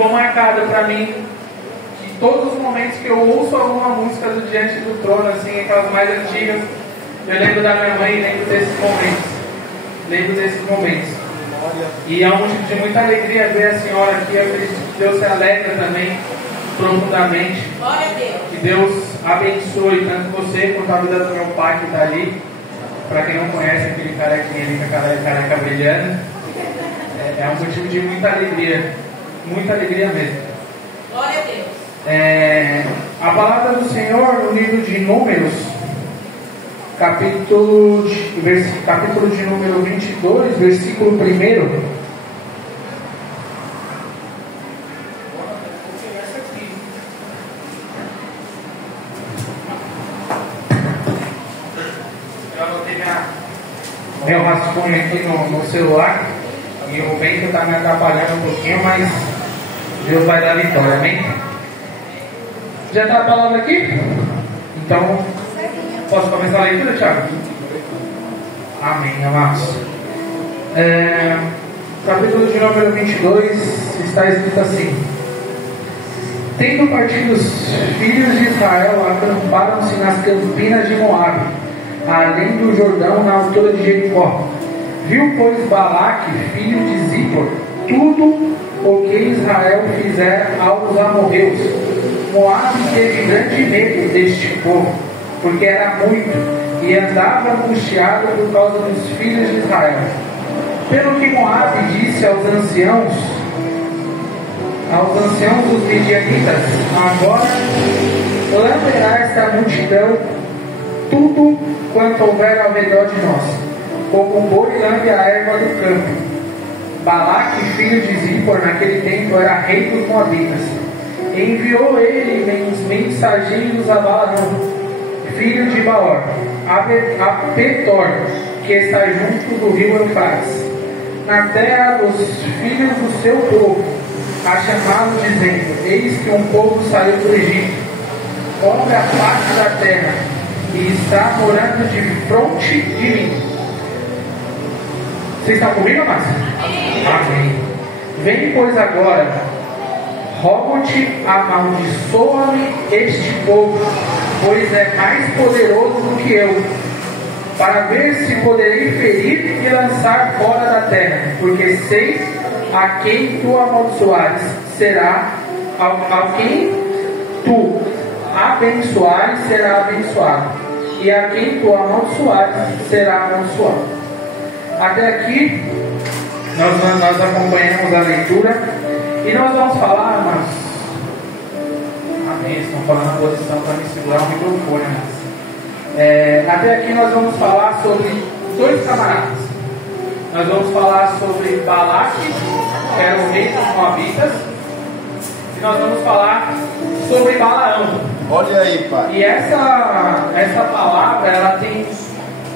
ficou marcado para mim que todos os momentos que eu ouço alguma música do Diante do Trono, assim, aquelas mais antigas, eu lembro da minha mãe e lembro desses momentos. E é um motivo de muita alegria ver a senhora aqui. Eu acredito que Deus se alegra também profundamente. Que Deus abençoe tanto você quanto a vida do meu pai que está ali. Para quem não conhece, aquele carequinha ali com a careca brilhando. É um motivo de muita alegria mesmo. Glória a Deus. A palavra do Senhor no livro de Números, capítulo de número 22, versículo 1. Eu anotei meu rascunho aqui no celular e o vento está me atrapalhando um pouquinho, mas Deus vai dar vitória, amém? Já está a palavra aqui? Então, posso começar a leitura, Thiago? Amém, amados. Capítulo de número 22 está escrito assim: Tendo partido os filhos de Israel, acamparam-se nas campinas de Moabe, além do Jordão, na altura de Jericó. Viu, pois, Balaque, filho de Zippor, tudo o que Israel fizera aos amorreus. Moabe teve grande medo deste povo, porque era muito, e andava angustiado por causa dos filhos de Israel. Pelo que Moabe disse aos anciãos dos midianitas: Agora lamberá esta multidão tudo quanto houver ao redor de nós, como o boi lambe a erva do campo. Balaque, filho de Zippor, naquele tempo era rei dos Moabitas. Enviou ele mensageiros a Balaão, filho de Baor, a Petor, que está junto do rio Eufrates, na terra dos filhos do seu povo, a chamá-lo, dizendo: Eis que um povo saiu do Egito, come a parte da terra, e está morando de fronte de mim. Vocês estão comigo, amados? Amém. Vem, pois, agora, rogo-te, amaldiçoa-me este povo, pois é mais poderoso do que eu, para ver se poderei ferir e lançar fora da terra, porque sei a quem tu amaldiçoares será, a quem tu abençoares será abençoado, e a quem tu amaldiçoares será amaldiçoado. Até aqui nós acompanhamos a leitura e nós vamos falar, mas amém, estão falando a posição para me segurar o microfone, mas até aqui nós vamos falar sobre dois camaradas. Nós vamos falar sobre Balaque, que era o rei dos Moabitas, e nós vamos falar sobre Balaão. Olha aí, pai. E essa palavra, ela tem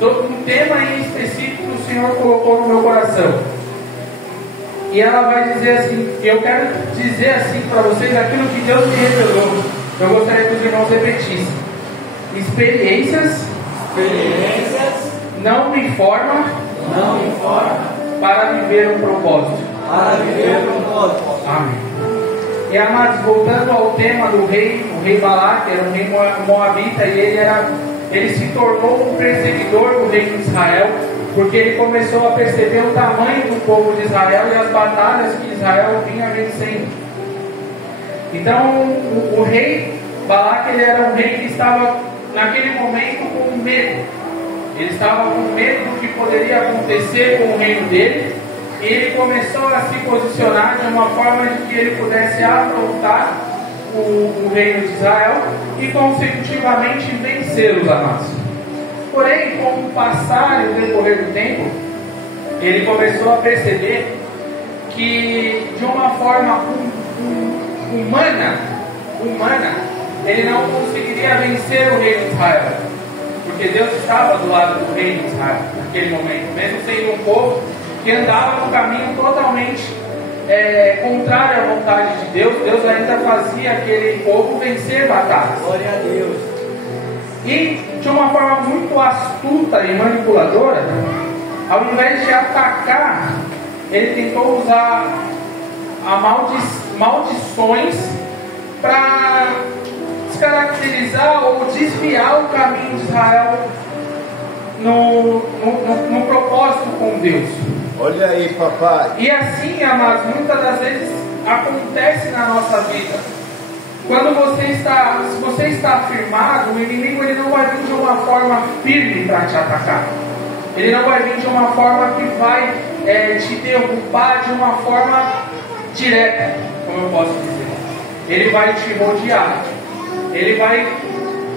um tema em específico que o Senhor colocou no meu coração. E ela vai dizer assim: eu quero dizer assim para vocês aquilo que Deus me revelou. Eu gostaria que os irmãos repetissem: experiências não me formam para viver um propósito. Amém. E amados, voltando ao tema do rei, o rei Balaque era um rei moabita, e ele se tornou um perseguidor do rei de Israel, porque ele começou a perceber o tamanho do povo de Israel e as batalhas que Israel vinha vencendo. Então o rei Balaque, ele era um rei que estava naquele momento com medo. Ele estava com medo do que poderia acontecer com o reino dele, e ele começou a se posicionar de uma forma de que ele pudesse afrontar o reino de Israel e consecutivamente vencê-los, amados. Porém, com o passar e o decorrer do tempo, ele começou a perceber que de uma forma humana, ele não conseguiria vencer o reino de Israel, porque Deus estava do lado do reino de Israel naquele momento, mesmo sendo um povo que andava no caminho totalmente contrário à vontade de Deus. Deus ainda fazia aquele povo vencer batalhas. Glória a Deus. E de uma forma muito astuta e manipuladora, ao invés de atacar, ele tentou usar a maldições para descaracterizar ou desviar o caminho de Israel no propósito com Deus. Olha aí, papai. E assim, amados, muitas das vezes acontece na nossa vida. Quando se você está firmado, o inimigo ele não vai vir de uma forma firme para te atacar. Ele não vai vir de uma forma que vai te derrubar de uma forma direta, como eu posso dizer. Ele vai te rodear.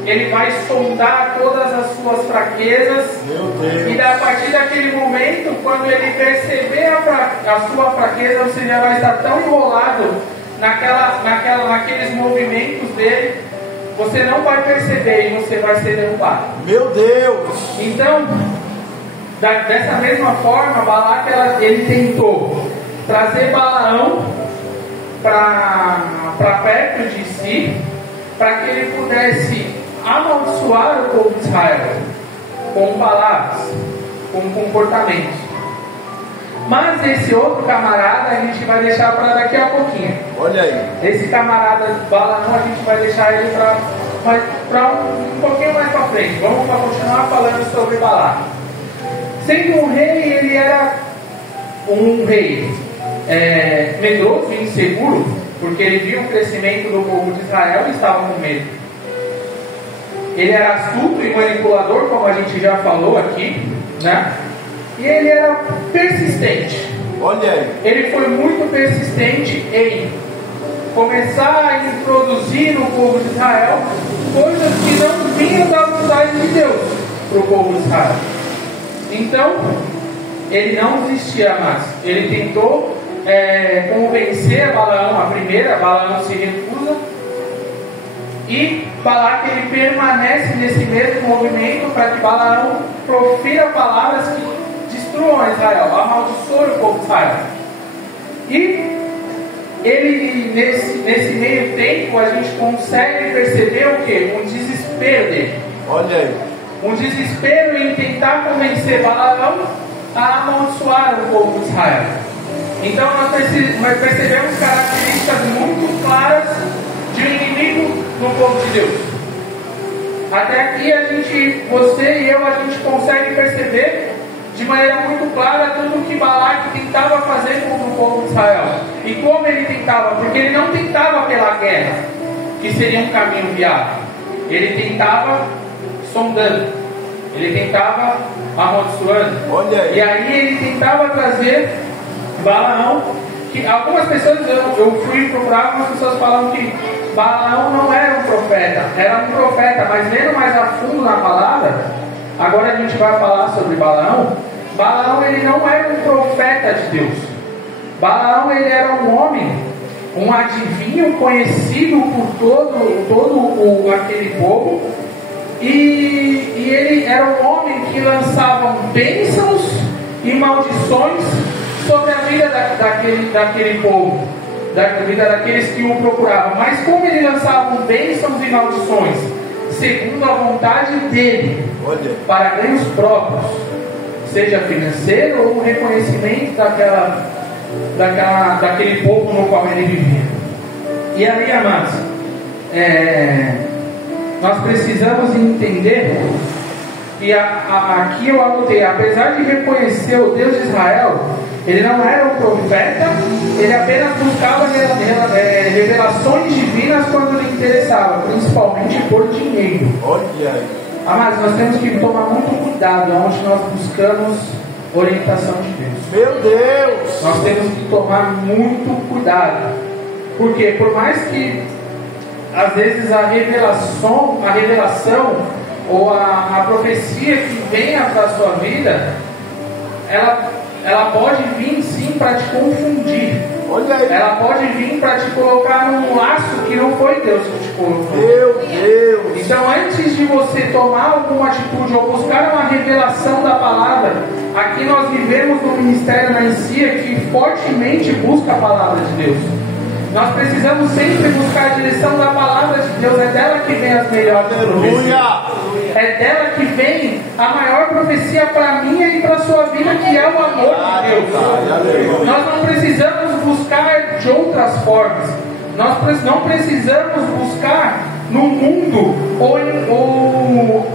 Ele vai sondar todas as suas fraquezas. Meu Deus. E a partir daquele momento, quando ele perceber a sua fraqueza, você já vai estar tão enrolado naqueles movimentos dele, você não vai perceber e você vai ser derrubado. Meu Deus! Então, dessa mesma forma, Balaque ele tentou trazer Balaão para perto de si, para que ele pudesse amaldiçoar o povo de Israel com palavras, com comportamentos. Mas esse outro camarada a gente vai deixar para daqui a pouquinho. Olha aí. Esse camarada Balaão a gente vai deixar ele para um pouquinho mais para frente. Vamos continuar falando sobre Balaque. Sendo um rei, ele era um rei medroso e inseguro, porque ele viu o crescimento do povo de Israel e estava com medo. Ele era astuto e manipulador, como a gente já falou aqui, né? E ele era persistente. Olha aí. Ele foi muito persistente em começar a introduzir no povo de Israel coisas que não vinham da vontade de Deus para o povo de Israel. Então, ele não desistia mais. Ele tentou convencer Balaão, Balaão se recusa. E Balaque ele permanece nesse mesmo movimento para que Balaão profira palavras que destruam Israel, amaldiçoem o povo de Israel. E ele, nesse meio tempo, a gente consegue perceber o que? Um desespero dele. Olha aí. Um desespero em tentar convencer Balaão a amaldiçoar o povo de Israel. Então nós percebemos características muito claras de um inimigo no povo de Deus. Até aqui você e eu, a gente consegue perceber de maneira muito clara tudo o que Balaque tentava fazer com o povo de Israel. E como ele tentava, porque ele não tentava pela guerra, que seria um caminho viável. Ele tentava sondando, ele tentava amaldiçoando. E aí ele tentava trazer Balaão, que algumas pessoas, eu fui procurar, algumas pessoas falam que Balaão não era um profeta, era um profeta, mas vendo mais a fundo na palavra, agora a gente vai falar sobre Balaão. Balaão ele não era um profeta de Deus. Balaão ele era um homem, um adivinho conhecido por todo aquele povo, e ele era um homem que lançava bênçãos e maldições sobre a vida daquele povo, da vida daqueles que o procuravam. Mas como ele lançava bênçãos e maldições? Segundo a vontade dele, para ganhos próprios, seja financeiro ou reconhecimento daquele povo no qual ele vivia. E aí, amados, nós precisamos entender que aqui eu anotei, apesar de reconhecer o Deus de Israel, ele não era um profeta, ele apenas buscava revelações divinas quando lhe interessava, principalmente por dinheiro. Amados, nós temos que tomar muito cuidado onde nós buscamos orientação de Deus. Meu Deus! Nós temos que tomar muito cuidado. Porque por mais que às vezes a revelação ou a profecia que venha para a sua vida, ela pode vir sim para te confundir. Ela pode vir para te colocar num laço que não foi Deus que te colocou. Meu Deus! Então, antes de você tomar alguma atitude ou buscar uma revelação da palavra, aqui nós vivemos no Ministério na Encia que fortemente busca a palavra de Deus. Nós precisamos sempre buscar a direção da palavra de Deus. É dela que vem as melhores profecias. É dela que vem a maior profecia para mim e para a sua vida, que é o amor de Deus. Nós não precisamos buscar de outras formas. Nós não precisamos buscar no mundo ou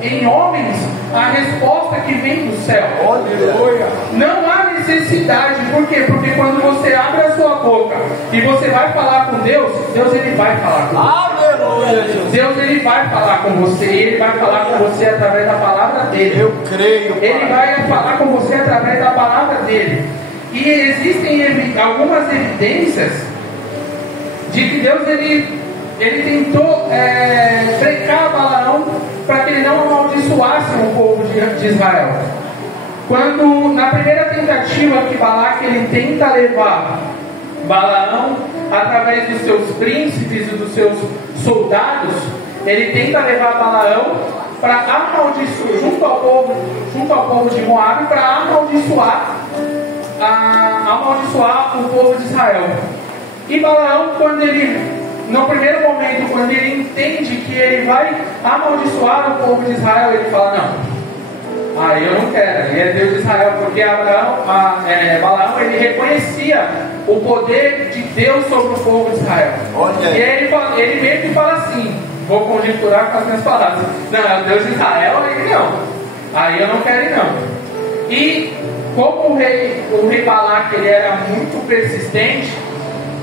em homens a resposta que vem do céu. Aleluia. Não há necessidade. Por quê? Porque quando você abre a sua boca e você vai falar com Deus, Deus ele vai falar com você. Aleluia, Jesus. Deus ele vai falar com você. Ele vai falar com você através da palavra dele. Eu creio, Pai. Ele vai falar com você através da palavra dele. E existem algumas evidências de que Deus ele tentou brecar Balaão para que ele não amaldiçoasse o povo de Israel. Quando na primeira tentativa que Balaque ele tenta levar Balaão através dos seus príncipes e dos seus soldados, ele tenta levar Balaão para amaldiçoar junto ao povo de Moabe, para amaldiçoar o povo de Israel. E Balaão, no primeiro momento, quando ele entende que ele vai amaldiçoar o povo de Israel, ele fala: não, aí eu não quero, ele é Deus de Israel, porque Balaão ele reconhecia o poder de Deus sobre o povo de Israel. Olha. E aí ele meio que fala assim, vou conjecturar com as minhas palavras: não, é o Deus de Israel, aí não, aí eu não quero ir não. E como o rei Balaque ele era muito persistente,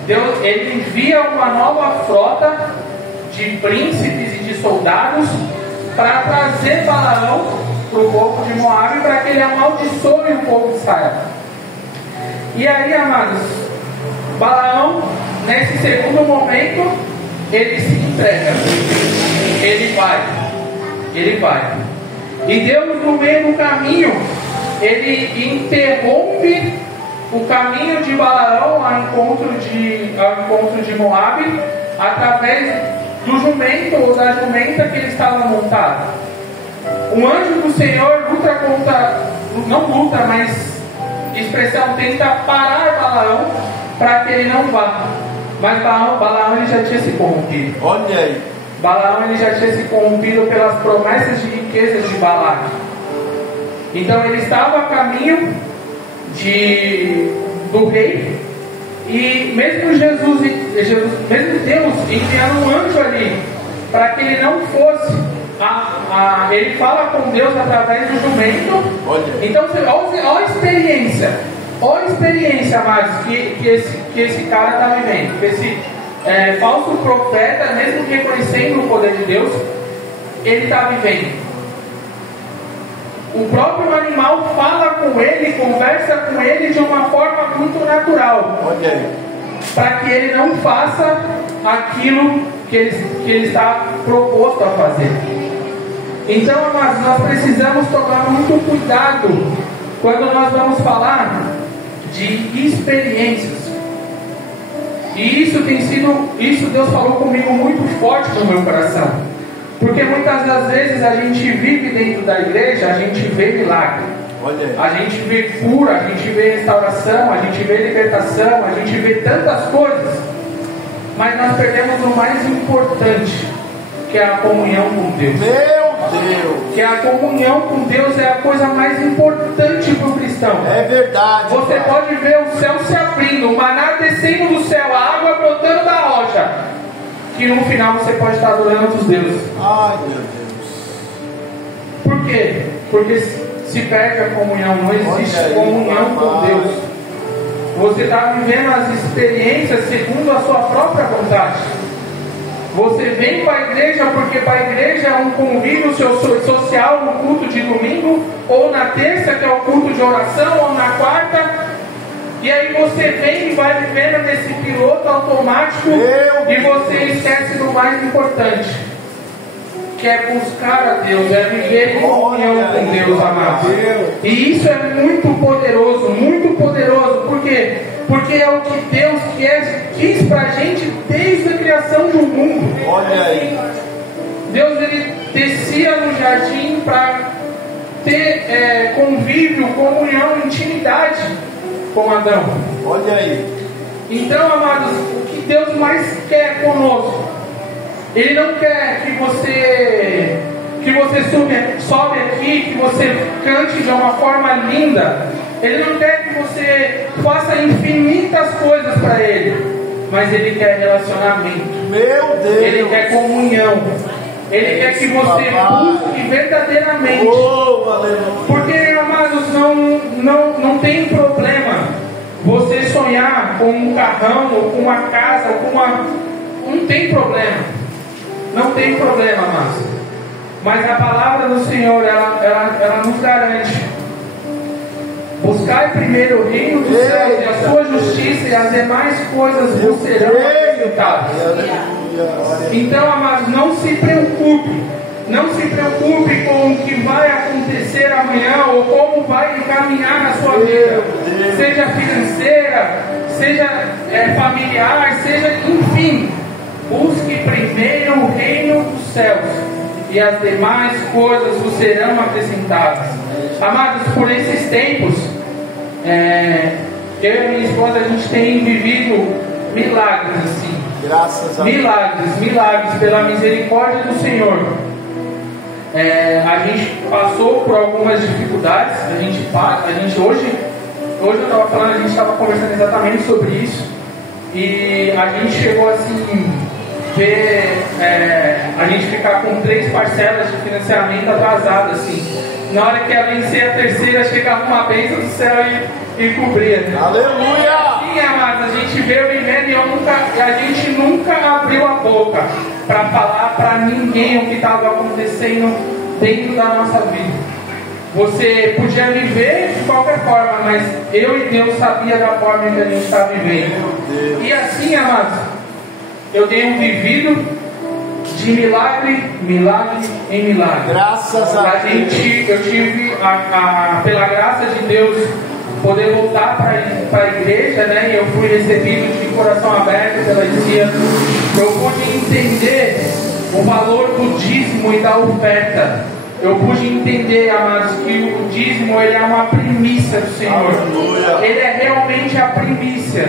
Deus ele envia uma nova frota de príncipes e de soldados para trazer Balaão para o povo de Moabe, para que ele amaldiçoe o povo de Israel. E aí, amados, Balaão, nesse segundo momento, ele se entrega, ele vai. E Deus, no meio do caminho, ele interrompe o caminho de Balaão ao encontro de Moabe, através do jumento ou da jumenta que ele estava montado. Um anjo do Senhor tenta parar Balaão para que ele não vá. Mas Balaão ele já tinha se corrompido. Olha aí. Balaão ele já tinha se corrompido pelas promessas de riquezas de Balaque. Então ele estava a caminho do rei, e mesmo Deus enviando um anjo ali para que ele não fosse, ele fala com Deus através do jumento. Olha. Então olha a experiência, amados, que esse cara está vivendo, que esse falso profeta, mesmo reconhecendo o poder de Deus, ele está vivendo. O próprio animal fala com ele, conversa com ele de uma forma muito natural. Olha aí. Para que ele não faça aquilo que ele está proposto a fazer. Então, amados, nós precisamos tomar muito cuidado quando nós vamos falar de experiências. E isso Deus falou comigo muito forte no meu coração. Porque muitas das vezes a gente vive dentro da igreja, a gente vê milagre, a gente vê cura, a gente vê restauração, a gente vê libertação, a gente vê tantas coisas, mas nós perdemos o mais importante, que é a comunhão com Deus. Meu Deus! Que a comunhão com Deus é a coisa mais importante para o cristão. É verdade. Você Pai. pode ver o céu se abrindo, o maná descendo do céu, a água brotando da rocha, que no final você pode estar adorando outros deuses. Ai, meu Deus. Por quê? Porque se perde a comunhão, não existe aí, comunhão com papai. Deus. Você está vivendo as experiências segundo a sua própria vontade. Você vem para a igreja porque para a igreja é um convívio social no culto de domingo, ou na terça, que é o culto de oração, ou na quarta. E aí você vem e vai vivendo nesse piloto automático, e você esquece do mais importante, que é buscar a Deus, é viver em comunhão com Deus, amado. E isso é muito poderoso, muito poderoso. Por quê? Porque é o que Deus quis pra gente desde a criação do mundo. Olha aí. Deus ele descia no jardim para ter convívio, comunhão, intimidade com Adão. Olha aí. Então, amados, o que Deus mais quer conosco, Ele não quer que você sobe aqui, que você cante de uma forma linda, Ele não quer que você faça infinitas coisas para Ele, mas Ele quer relacionamento. Meu Deus. Ele quer comunhão. Ele quer que você busque verdadeiramente. Porque, amados, não tem problema você sonhar com um carrão, ou com uma casa, ou com uma... Não tem problema. Não tem problema, amados. Mas a palavra do Senhor, ela nos garante: buscai primeiro o reino dos céus e a sua justiça, e as demais coisas vos serão acrescentadas. Então, amados, não se preocupe. Não se preocupe com o que vai acontecer amanhã, ou como vai encaminhar na sua vida, seja financeira, seja familiar, seja, enfim. Busque primeiro o reino dos céus, e as demais coisas vos serão acrescentadas. Amados, por esses tempos, eu e minha esposa, a gente tem vivido milagres assim. Graças a Deus. Milagres pela misericórdia do Senhor. A gente passou por algumas dificuldades. A gente hoje eu estava falando, a gente estava conversando exatamente sobre isso, e a gente chegou assim ver a gente ficar com 3 parcelas de financiamento atrasadas assim. Na hora que ia vencer a terceira, chegava uma bênção do céu e cobria. Aleluia! Sim, amados, a gente veio vivendo e a gente nunca abriu a boca para falar para ninguém o que estava acontecendo dentro da nossa vida. Você podia viver de qualquer forma, mas eu e Deus sabia da forma que a gente está vivendo. E assim, amados, eu tenho vivido de milagre em milagre. Graças a Deus. Eu tive pela graça de Deus poder voltar para a igreja, né? E eu fui recebido de coração aberto pela igreja. Eu pude entender o valor do dízimo e da oferta. Eu pude entender, amados, que o dízimo, ele é uma primícia do Senhor. Aleluia. Ele é realmente a primícia.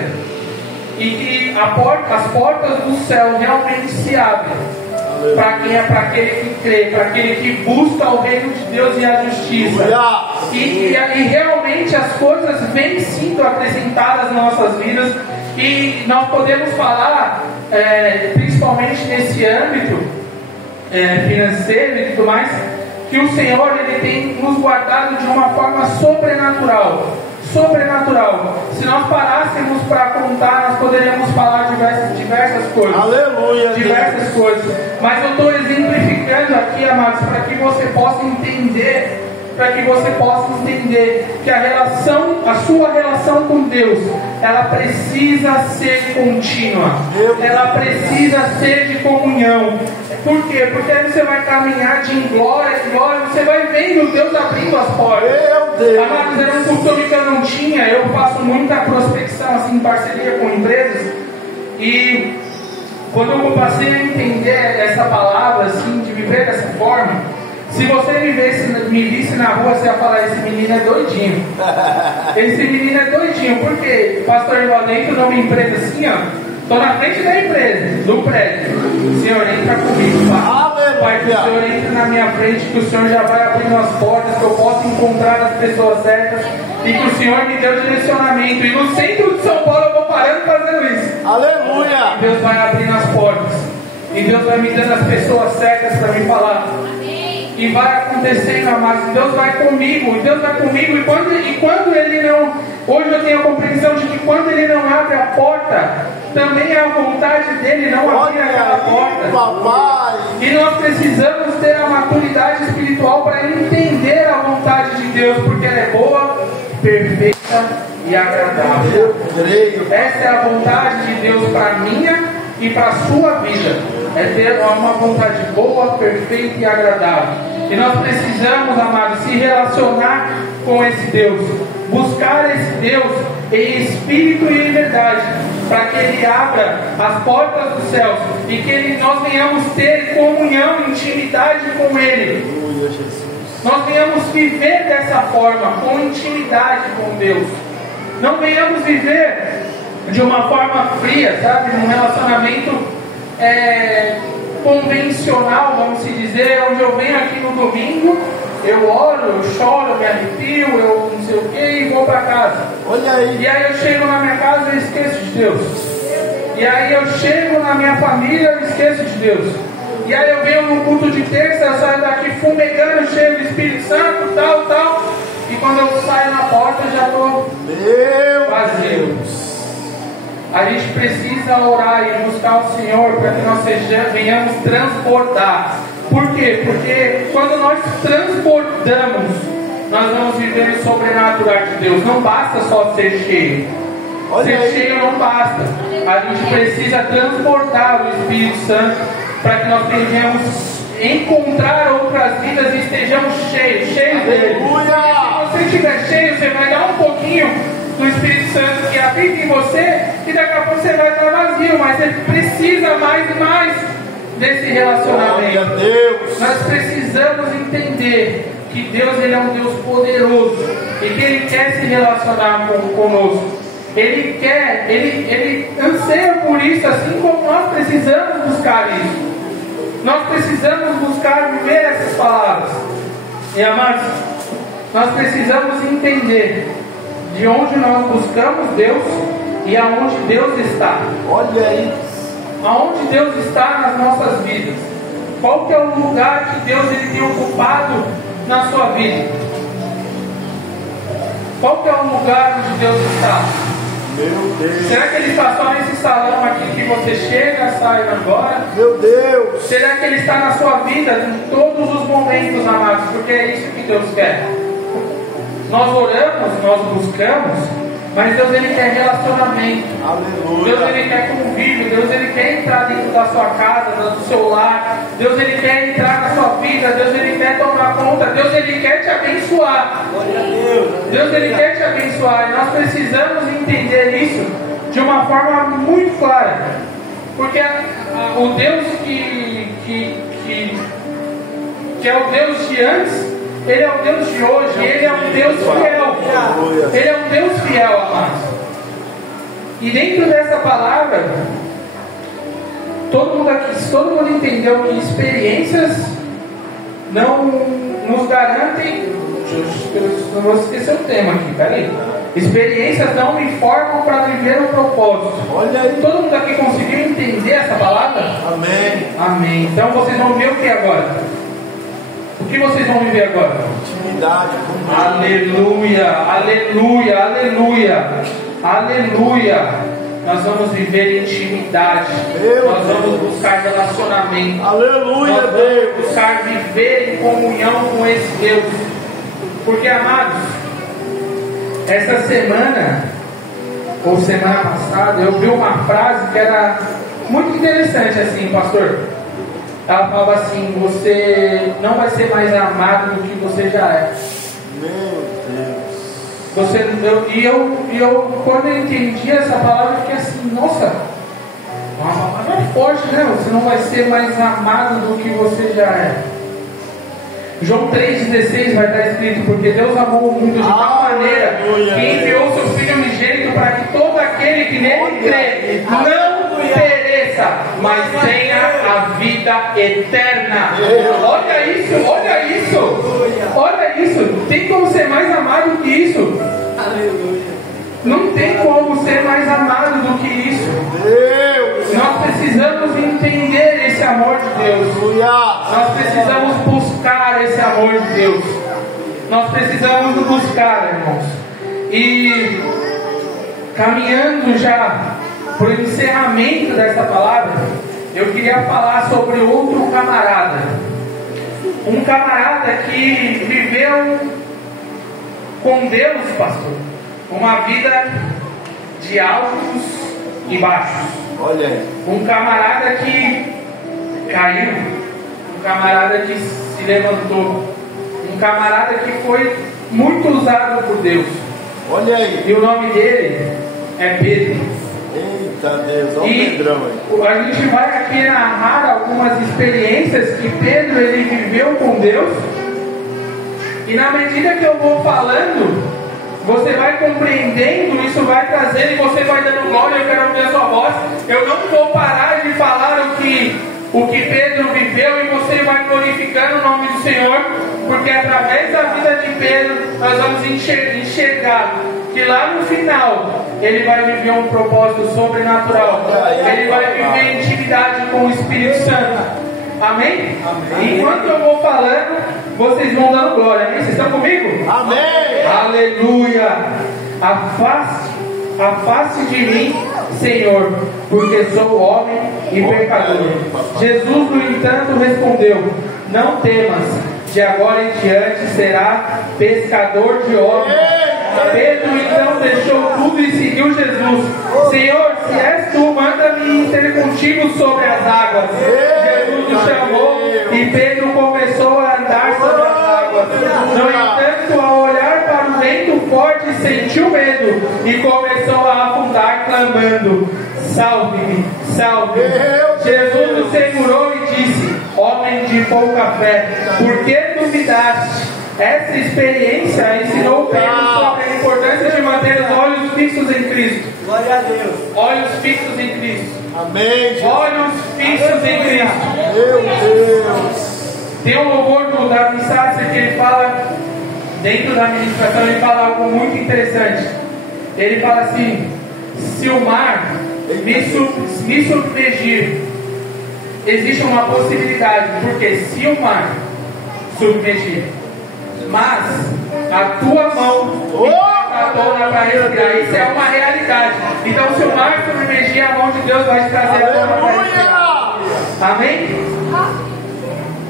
E que as portas do céu realmente se abrem para aquele que crê, para aquele que busca o reino de Deus e a justiça. E realmente as coisas vêm sendo acrescentadas nas nossas vidas. E nós podemos falar, principalmente nesse âmbito financeiro e tudo mais, que o Senhor, ele tem nos guardado de uma forma sobrenatural. Se nós parássemos para contar, nós poderíamos falar diversas coisas. Aleluia. Diversas coisas. Mas eu estou exemplificando aqui, amados, para que você possa entender, que a sua relação com Deus, ela precisa ser contínua. Ela precisa ser de comunhão. Por quê? Porque aí você vai caminhar de glória em glória, você vai vendo Deus abrindo as portas. Meu Deus. Amados, era um costume que eu não tinha. Eu faço muita prospecção assim, em parceria com empresas. E quando eu passei a entender essa palavra, assim, de viver dessa forma, se você me visse na rua, você ia falar: esse menino é doidinho. Esse menino é doidinho. Por quê? Pastor, lá dentro de uma empresa assim, ó. Estou na frente da empresa, do prédio. O Senhor entra comigo, Pai, que o Senhor entre na minha frente, que o Senhor já vai abrindo as portas, que eu possa encontrar as pessoas certas, e que o Senhor me deu direcionamento. E no centro de São Paulo eu vou parando fazendo isso. Aleluia! E Deus vai abrindo as portas, e Deus vai me dando as pessoas certas para me falar. E vai acontecendo, amados. Deus vai comigo, e quando Ele não... Hoje eu tenho a compreensão de que quando Ele não abre a porta, também é a vontade dEle não abrir aquela porta. Papai. E nós precisamos ter a maturidade espiritual para entender a vontade de Deus, porque ela é boa, perfeita e agradável. Essa é a vontade de Deus para a minha e para a sua vida. É ter uma vontade boa, perfeita e agradável. E nós precisamos, amados, se relacionar com esse Deus, buscar esse Deus em espírito e em verdade, para que Ele abra as portas dos céus e que nós venhamos ter comunhão, intimidade com Ele. Nós venhamos viver dessa forma, com intimidade com Deus. Não venhamos viver de uma forma fria, sabe? Num relacionamento convencional, vamos se dizer, onde eu venho aqui no domingo, eu oro, eu choro, eu me arrepio, eu não sei o que e vou para casa. Olha aí. E aí eu chego na minha casa e esqueço de Deus. E aí eu chego na minha família e esqueço de Deus. E aí eu venho no culto de terça, eu saio daqui fumegando, cheio do Espírito Santo, tal. E quando eu saio na porta já estou vazio. A gente precisa orar e buscar o Senhor para que nós venhamos transbordar. Por quê? Porque quando nós transbordamos, nós vamos viver o sobrenatural de Deus. Não basta só ser cheio. Ser cheio não basta. A gente precisa transbordar o Espírito Santo para que nós venhamos encontrar outras vidas e estejamos cheios dele. Se você estiver cheio, você vai dar um pouquinho do Espírito Santo que habita em você e daqui a pouco você vai estar vazio, mas você precisa mais e mais desse relacionamento. Nós precisamos entender que Deus ele é um Deus poderoso e que Ele quer se relacionar conosco. Ele anseia por isso, assim como nós precisamos buscar isso. Nós precisamos buscar viver essas palavras. E amados, nós precisamos entender de onde nós buscamos Deus e aonde Deus está. Olha aí. Aonde Deus está nas nossas vidas. Qual que é o lugar que Deus ele tem ocupado na sua vida? Qual que é o lugar onde Deus está? Meu Deus. Será que Ele está só nesse salão aqui que você chega, sai e vai embora? Meu Deus. Será que Ele está na sua vida em todos os momentos, amados? Porque é isso que Deus quer. Nós oramos, nós buscamos, mas Deus ele quer relacionamento. Aleluia. Deus ele quer convívio. Deus ele quer entrar dentro da sua casa, do seu lar. Deus ele quer entrar na sua vida. Deus ele quer tomar conta. Deus ele quer te abençoar. Glória a Deus. Deus ele quer te abençoar. E nós precisamos entender isso de uma forma muito clara. Porque o Deus que é o Deus de antes, Ele é o Deus de hoje, Ele é um Deus fiel. Ele é um Deus fiel, amados. E dentro dessa palavra, todo mundo entendeu que experiências não nos garantem. Não vou esquecer o tema aqui, peraí. Experiências não me formam para viver um propósito. Olha aí. Todo mundo aqui conseguiu entender essa palavra? Amém. Amém. Então vocês vão ver o que agora? O que vocês vão viver agora? Intimidade com Deus. Aleluia, aleluia, aleluia, aleluia. Nós vamos viver intimidade. Nós vamos buscar relacionamento. Aleluia, Nós Deus. vamos buscar viver em comunhão com esse Deus. Porque, amados, essa semana, ou semana passada, eu vi uma frase que era muito interessante assim, pastor. Ela falava assim: você não vai ser mais amado do que você já é. Meu Deus. Quando eu entendi essa palavra, eu fiquei assim: nossa, uma palavra forte, né? Você não vai ser mais amado do que você já é. João 3,16 vai estar escrito: porque Deus amou o mundo de tal maneira que enviou seu Filho unigênito para que todo aquele que nele crê não pereça, mas tenha a vida eterna. Olha isso, olha isso, olha isso. Tem como ser mais amado do que isso? Não tem como ser mais amado do que isso. Nós precisamos entender esse amor de Deus. Nós precisamos buscar esse amor de Deus. Nós precisamos buscar, irmãos. E caminhando já para o encerramento dessa palavra, eu queria falar sobre outro camarada. Um camarada que viveu com Deus, pastor, uma vida de altos e baixos. Olha aí. Um camarada que caiu, um camarada que se levantou, um camarada que foi muito usado por Deus. Olha aí. E o nome dele é Pedro. Eita Deus, olha o Pedrão aí. A gente vai aqui narrar algumas experiências que Pedro ele viveu com Deus. E na medida que eu vou falando, você vai compreendendo, isso vai trazendo e você vai dando glória. Eu quero ouvir a sua voz. Eu não vou parar de falar o que o que Pedro viveu, e você vai glorificando o nome do Senhor, porque através da vida de Pedro nós vamos enxergar que lá no final ele vai viver um propósito sobrenatural, ele vai viver intimidade com o Espírito Santo. Amém? Amém. Enquanto eu vou falando, vocês vão dando glória. Amém? Vocês estão comigo? Amém. Aleluia. Afaste de mim, Senhor, porque sou homem e pecador. Jesus, no entanto, respondeu: não temas, de agora em diante será pescador de homens. Pedro então deixou tudo e seguiu Jesus. Senhor, se és tu, manda-me ter contigo sobre as águas. Jesus o chamou e Pedro começou a andar sobre as águas. No entanto, ao olhar para o vento forte, sentiu medo e começou a afundar, clamando: salve-me, salve-me. Jesus o segurou e disse: homem de pouca fé, por que duvidaste? Essa experiência ensinou Pedro sobre a importância de manter os olhos fixos em Cristo. Glória a Deus. Olhos fixos em Cristo. Amém. Olhos fixos em Cristo. Meu Deus. Tem um louvor da mensagem que ele fala, dentro da ministração, ele fala algo muito interessante. Ele fala assim: se o mar me submergir, existe uma possibilidade, porque se o mar submergir, mas a tua mão me tratou para respirar. Isso é uma realidade. Então, se o mar submergir, a mão de Deus vai te trazer a tona para respirar. Amém?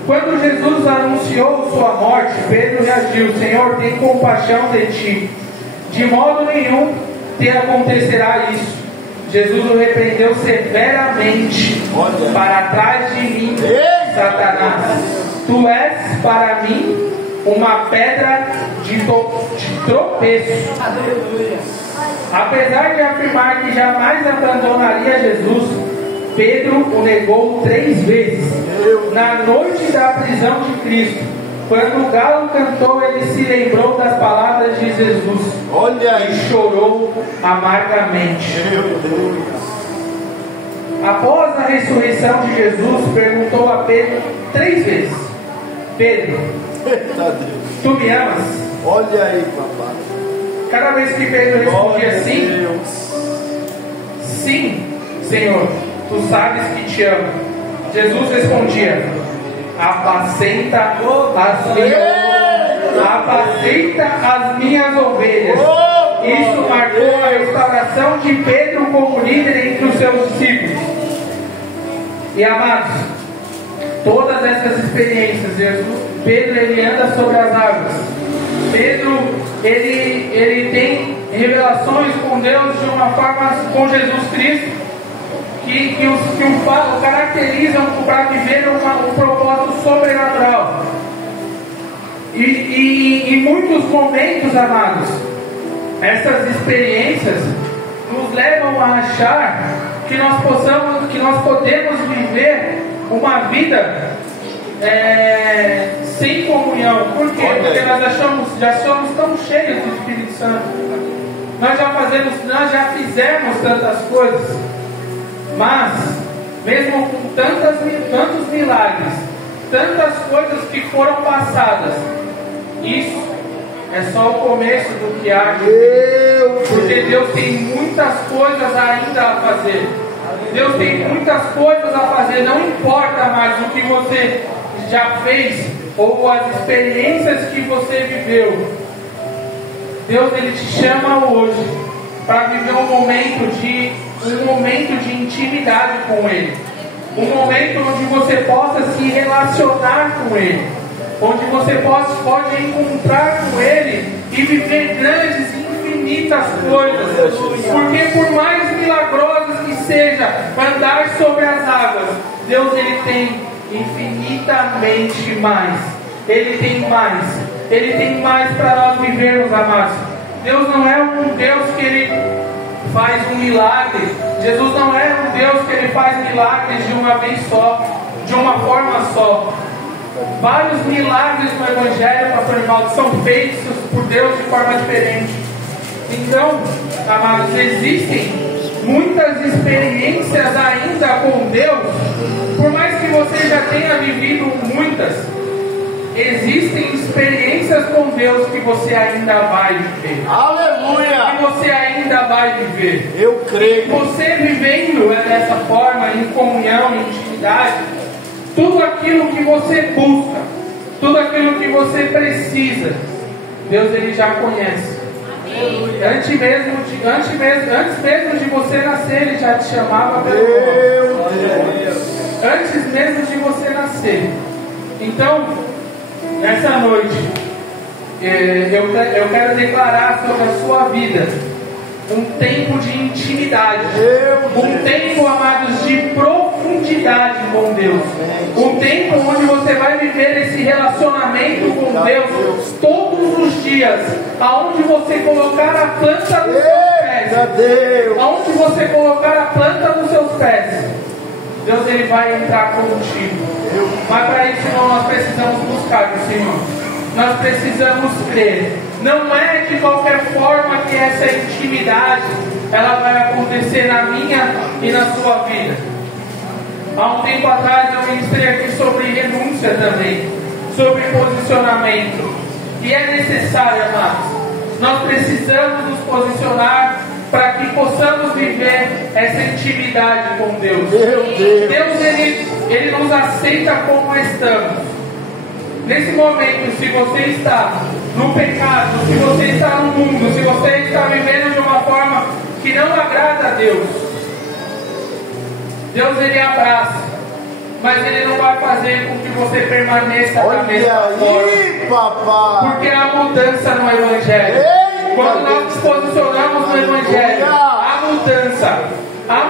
Quando Jesus anunciou sua morte, Pedro reagiu: Senhor, tem compaixão de ti. De modo nenhum te acontecerá isso. Jesus o repreendeu severamente. Para trás de mim, Satanás. Tu és para mim uma pedra de tropeço. Apesar de afirmar que jamais abandonaria Jesus, Pedro o negou 3 vezes. Na noite da prisão de Cristo, quando o galo cantou, ele se lembrou das palavras de Jesus. E chorou amargamente. Após a ressurreição de Jesus, perguntou a Pedro 3 vezes: Pedro, tu me amas? Olha aí, papai. Cada vez que Pedro respondia sim, sim, Senhor, tu sabes que te amo. Jesus respondia: apacenta as minhas ovelhas. Isso marcou a restauração de Pedro como líder entre os seus discípulos. E amados, todas essas experiências, Pedro ele anda sobre as águas. Pedro ele tem revelações com Deus de uma forma, com Jesus Cristo, que o caracterizam para viver um propósito sobrenatural. E em muitos momentos, amados, essas experiências nos levam a achar que nós podemos viver uma vida sem comunhão. Por quê? Porque nós já somos tão cheios do Espírito Santo. Nós já fizemos tantas coisas, mas mesmo com tantos milagres, tantas coisas que foram passadas, isso é só o começo do que há de vir. Porque Deus tem muitas coisas ainda a fazer. Deus tem muitas coisas a fazer. Não importa mais o que você já fez ou as experiências que você viveu. Deus ele te chama hoje para viver um momento de intimidade com Ele. Um momento onde você possa se relacionar com Ele. Onde você pode encontrar com Ele e viver grandes e infinitas coisas. Porque por mais milagrosas que seja andar sobre as águas, Deus ele tem infinitamente mais. Ele tem mais. Ele tem mais para nós vivermos, amados. Deus não é um Deus que ele faz um milagre. Jesus não é um Deus que ele faz milagres de uma vez só, de uma forma só. Vários milagres no Evangelho, pastor Rivaldo, são feitos por Deus de forma diferente. Então, amados, existem muitas experiências ainda com Deus. Por mais que lutas, existem experiências com Deus que você ainda vai viver. Aleluia! Que você ainda vai viver. Eu creio. Você vivendo dessa forma, em comunhão, em intimidade, tudo aquilo que você busca, tudo aquilo que você precisa, Deus ele já conhece. Antes mesmo de você nascer, Ele já te chamava pelo nome. Antes mesmo de você nascer. Então, nessa noite, eu quero declarar sobre a sua vida um tempo de intimidade, um tempo, amados, de profundidade com Deus, um tempo onde você vai viver esse relacionamento com Deus todos os dias, aonde você colocar a planta dos seus pés, aonde você colocar a planta dos seus pés, Deus ele vai entrar contigo. Mas para isso, irmão, nós precisamos buscar o Senhor. Nós precisamos crer. Não é de qualquer forma que essa intimidade ela vai acontecer na minha e na sua vida. Há um tempo atrás eu ministrei aqui sobre renúncia também, sobre posicionamento. E é necessário, amados, nós precisamos nos posicionar para que possamos viver essa intimidade com Deus. Deus ele nos aceita como estamos. Nesse momento, se você está no pecado, se você está no mundo, se você está vivendo de uma forma que não agrada a Deus, Deus ele abraça, mas ele não vai fazer com que você permaneça da mesma forma. Porque há mudança no Evangelho. Quando nós nos posicionamos no Evangelho, há mudança. A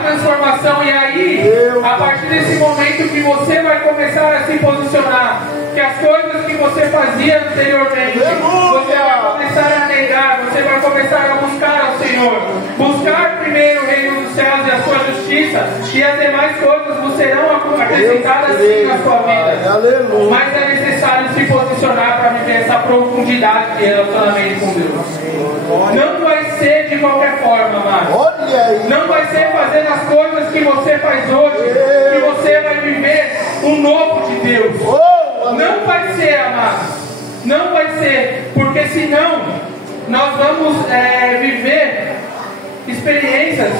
transformação, e aí, a partir desse momento que você vai começar a se posicionar, que as coisas que você fazia anteriormente, você vai começar a negar, você vai começar a buscar ao Senhor, buscar primeiro o reino dos céus e a sua justiça, e as demais coisas vos serão acrescentadas sim na sua vida. Mas é necessário se posicionar para viver essa profundidade de relacionamento com Deus. Não vai ser de qualquer forma, amado. Não vai ser fazendo as coisas que você faz hoje que você vai viver o novo de Deus. Não vai ser, amado. Não vai ser, porque senão nós vamos viver experiências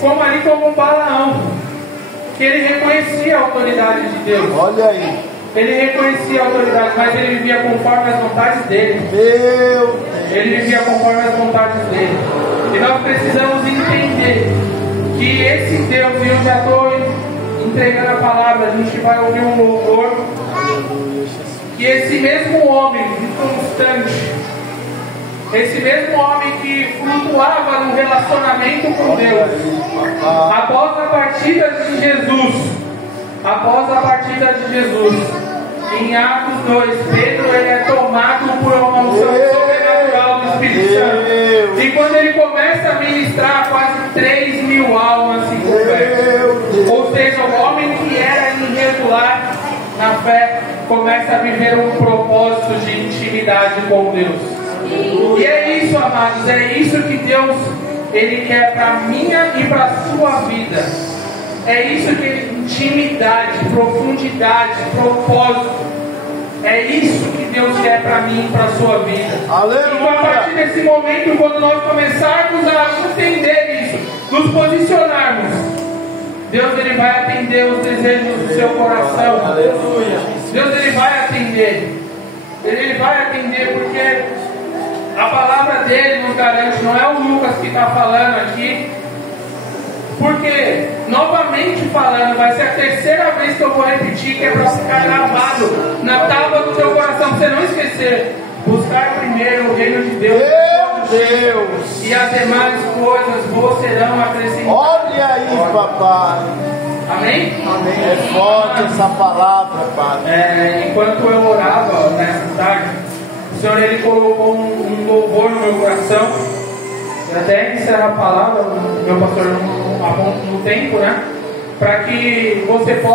como ali como Balaão, que ele reconhecia a autoridade de Deus. Olha aí. Ele reconhecia a autoridade, mas ele vivia conforme as vontades dele. Ele vivia conforme as vontades dele. E nós precisamos entender que esse Deus, e eu já estou entregando a palavra, a gente vai ouvir um louvor, que esse mesmo homem inconstante, esse mesmo homem que flutuava no relacionamento com Deus, após a partida de Jesus, em Atos 2, Pedro ele é tomado por uma unção sobrenatural do Espírito Santo. E quando ele começa a ministrar, quase 3.000 almas se convertem. Ou seja, o homem que era irregular na fé começa a viver um propósito de intimidade com Deus. E é isso, amados, é isso que Deus ele quer para a minha e para a sua vida. É isso que intimidade, profundidade, propósito. É isso que Deus quer para mim e para a sua vida. Então, a partir desse momento, quando nós começarmos a entender isso, nos posicionarmos, Deus ele vai atender os desejos do seu coração. Aleluia. Deus ele vai atender. Ele vai atender porque a palavra dele nos garante, não é o Lucas que está falando aqui. Porque, novamente falando, vai ser a terceira vez que eu vou repetir, que é para ficar gravado na tábua do teu coração, para você não esquecer. Buscar primeiro o reino de Deus. E as demais coisas vos serão acrescentadas. Olha aí, papai. Amém? Amém. É forte essa palavra, Pai. Enquanto eu orava nessa tarde, o Senhor ele colocou um louvor no meu coração. Até encerrar a palavra, meu pastor, no tempo, né? Para que você possa